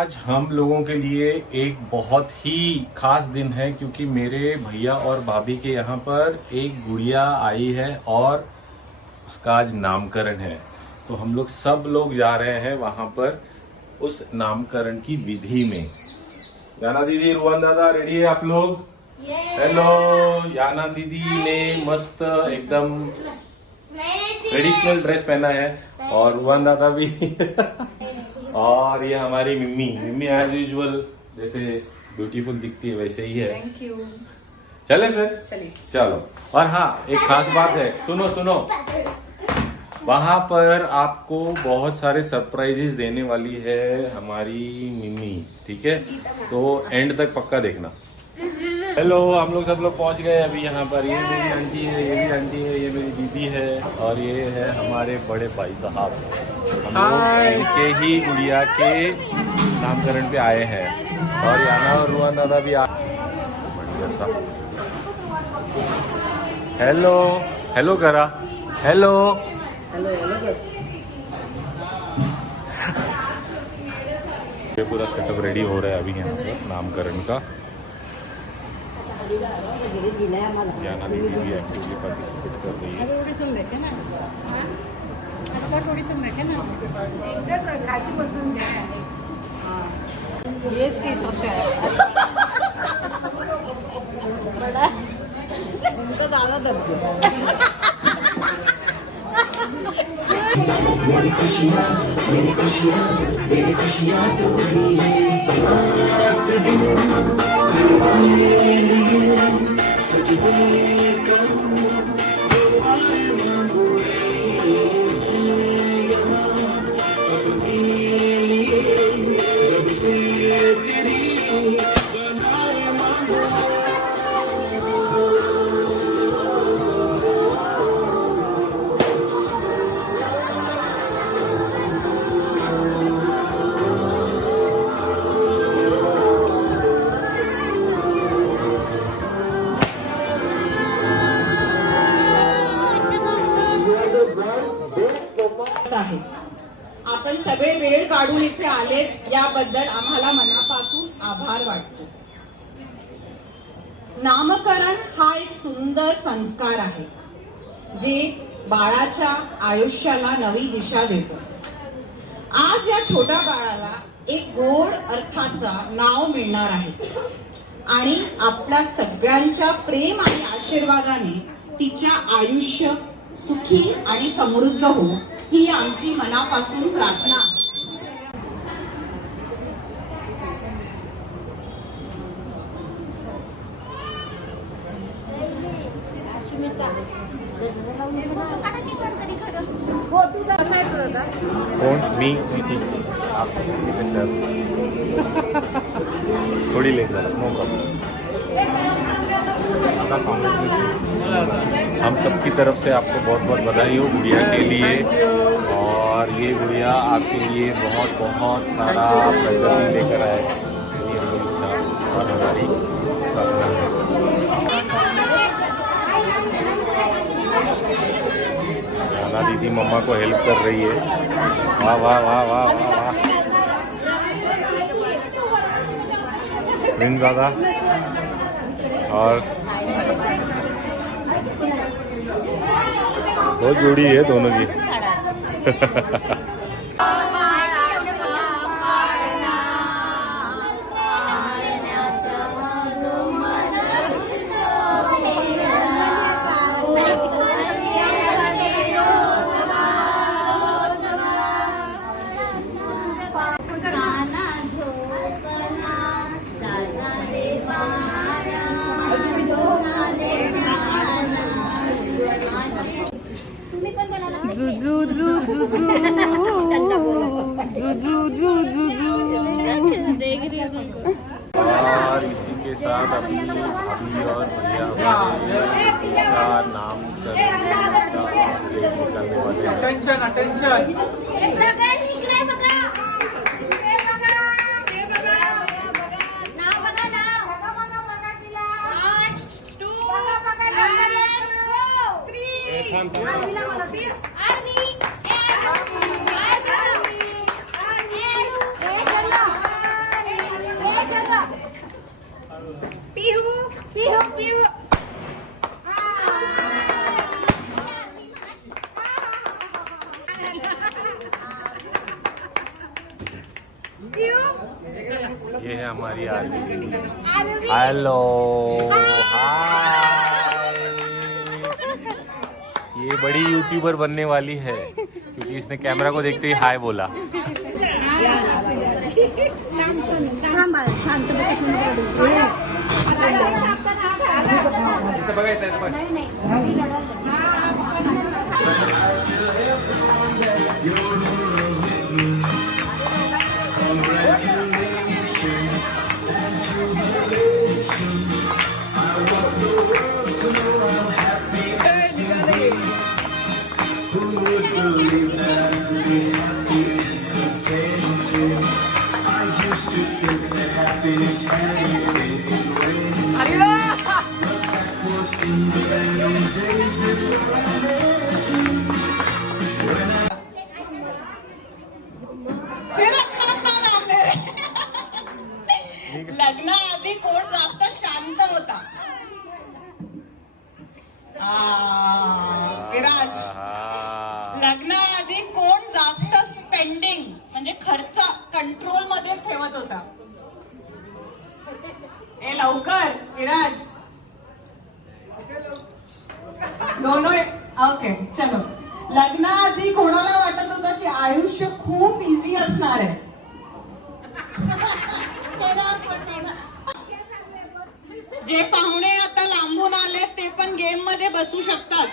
आज हम लोगों के लिए एक बहुत ही खास दिन है क्योंकि मेरे भैया और भाभी के यहाँ पर एक गुड़िया आई है और उसका आज नामकरण है। तो हम लोग सब लोग जा रहे हैं वहां पर उस नामकरण की विधि में। याना दीदी, रुवन दादा, रेडी है आप लोग? हेलो। याना दीदी ने मस्त एकदम ट्रेडिशनल ड्रेस पहना है और रुवन दादा भी और ये हमारी मिम्मी एज यूजुअल जैसे ब्यूटीफुल दिखती है वैसे ही है। Thank you. चले फिर? चलिए। चलो। और हाँ, एक खास बात है, सुनो, वहां पर आपको बहुत सारे सरप्राइजेस देने वाली है हमारी मिम्मी, ठीक है? तो एंड तक पक्का देखना। हेलो, हम लोग सब लोग पहुंच गए अभी यहाँ पर। ये मेरी आंटी है, ये भी आंटी है, ये मेरी दीदी है और ये है हमारे बड़े भाई साहब। हम लोग इनके ही गुड़िया के नामकरण पे आए हैं और याना और रुआन दादा भी आ बढ़िया सा। हेलो करा। हेलो। ये पूरा सेटअप रेडी हो रहा है अभी यहाँ पर नामकरण का। याना दीदी भी एक्टिवली पार्टिसिपेट कर रही है। थोड़ी तुम देखे ना, थोड़ी तुम देखे ना, एकदाच खाली बसून द्या। येच की सबसे बड़ा उनका ज्यादा दब आहे। आपण सगळे वेळ काढून इथे आलेत याबद्दल आम्हाला मनापासून आभार वाटतो। नामकरण हा एक सुंदर संस्कार आहे जे बाळाच्या आयुष्याला नवी दिशा देतो। आज या छोट्या बाळाला एक गोड अर्थाचा नाव मिळणार आहे आणि आपल्या सगळ्यांच्या प्रेम आणि आशीर्वादाने तिच्या आयुष्य सुखी आणि समृद्ध हो ही आमची मनापासून प्रार्थना आहे। कौन? मी ठीक। आप थोड़ी लेट नो प्रॉब्लम। हम सब की तरफ से आपको बहुत बहुत बधाई हो गुड़िया के लिए और ये गुड़िया आपके लिए बहुत बहुत सारा प्रगति लेकर आए, ये हमारी इच्छा और हमारी प्रार्थना है। याना दीदी मम्मा को हेल्प कर रही है। वाह वाह वाह वाह वाह वाह। दादा और बहुत जोड़ी है दोनों की। और इसी के साथ अभी भाभी और भैया का नाम करने वाले हैं। अटेंशन ये है हमारी आरवी। Hello hi. ये बड़ी यूट्यूबर बनने वाली है क्योंकि इसने कैमरा को देखते ही हाय बोला। लग्नाआधी कोण जास्त शांत होता? विराज. लग्नाआधी कोण जास्त स्पेंडिंग म्हणजे खर्च कंट्रोल मध्ये ठेवत होता? ए लवकर विराज. दोनों ओके चलो. लग्नाआधी कोणाला वाटत होतं की आयुष्य खूप इझी असणार आहे? जे पाहुणे आता लांबून आले ते पण गेम मध्ये बसू शकतात.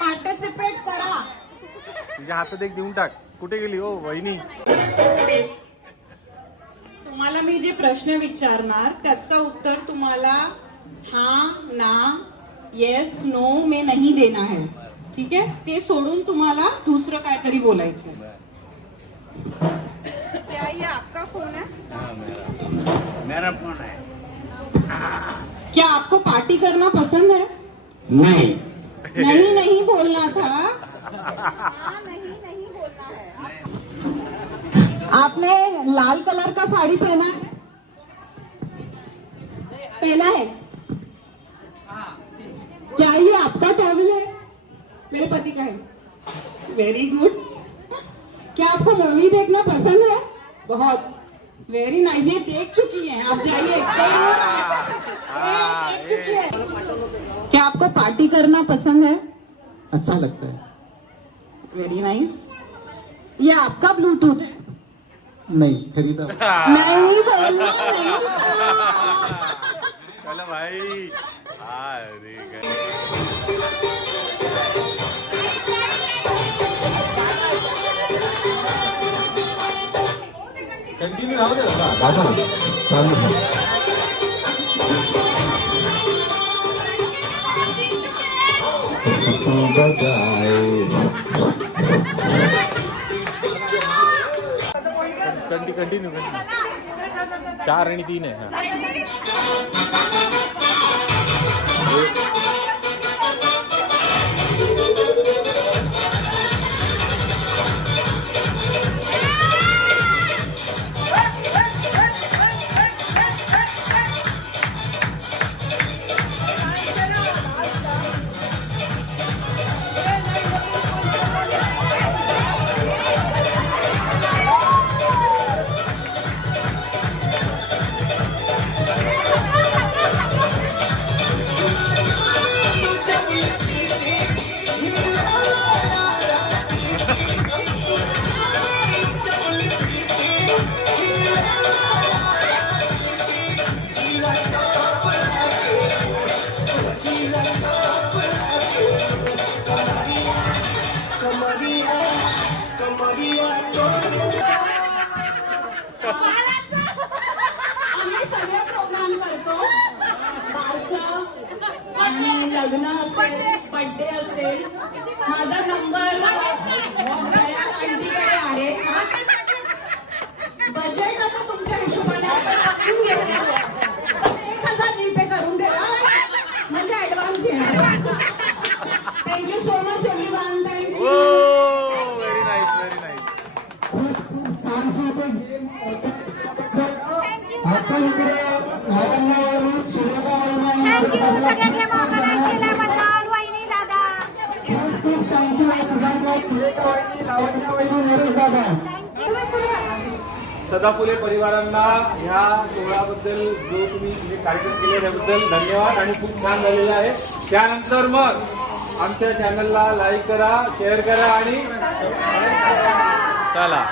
पार्टिसिपेट करा. तुझ्या हातात एक देऊन टाक. कुठे गेली हो वहिनी? तुम्हाला मी जे प्रश्न विचारणार त्याचं उत्तर तुम्हाला हाँ ना येस नो में नहीं देना है. ठीक आहे? ते सोडून तुम्हाला दुसरं काहीतरी बोलायचं. क्या ये आपका फोन है? मेरा फोन है। क्या आपको पार्टी करना पसंद है? नहीं। नहीं नहीं बोलना था. हाँ नहीं बोलना है. आपने लाल कलर का साड़ी पहना है? पहना है? क्या ये आपका टॉवल है? मेरे पति का है. Very good. क्या आपको मूवी देखना पसंद है? बहुत. Very nice. ये देख चुकी हैं आप. जाइए. देख चुकी है. क्या आपको पार्टी करना पसंद है? अच्छा लगता है। Very nice. ये आपका ब्लूटूथ है? नहीं खरीदा। नहीं बोलना नहीं. चलो भाई। अरे कंटिन्यू राहू दे दादा. कंटिन्यू 4 आणि 3 आहे. लग्न असेल, बर्थडे असेल, माझा नंबर आंटीकडे आहे. बजेट आता तुमच्या हिशोबाने 1,000 जीपे करून द्या म्हणजे ऍडव्हान्स घेणार. Thank you so much everyone. Thank you. Very nice very nice. Thank you सगळ्यांनी ऑर्गनाइज केल्याबद्दल वहिनी दादा. थँक्यू. सदाफुले परिवारांना ह्या सोहळ्याबद्दल जो तुम्ही हे कार्यक्रम केले त्याबद्दल धन्यवाद आणि खूप छान झालेलं आहे. त्यानंतर मग आमच्या चॅनलला लाईक करा, शेअर करा आणि चला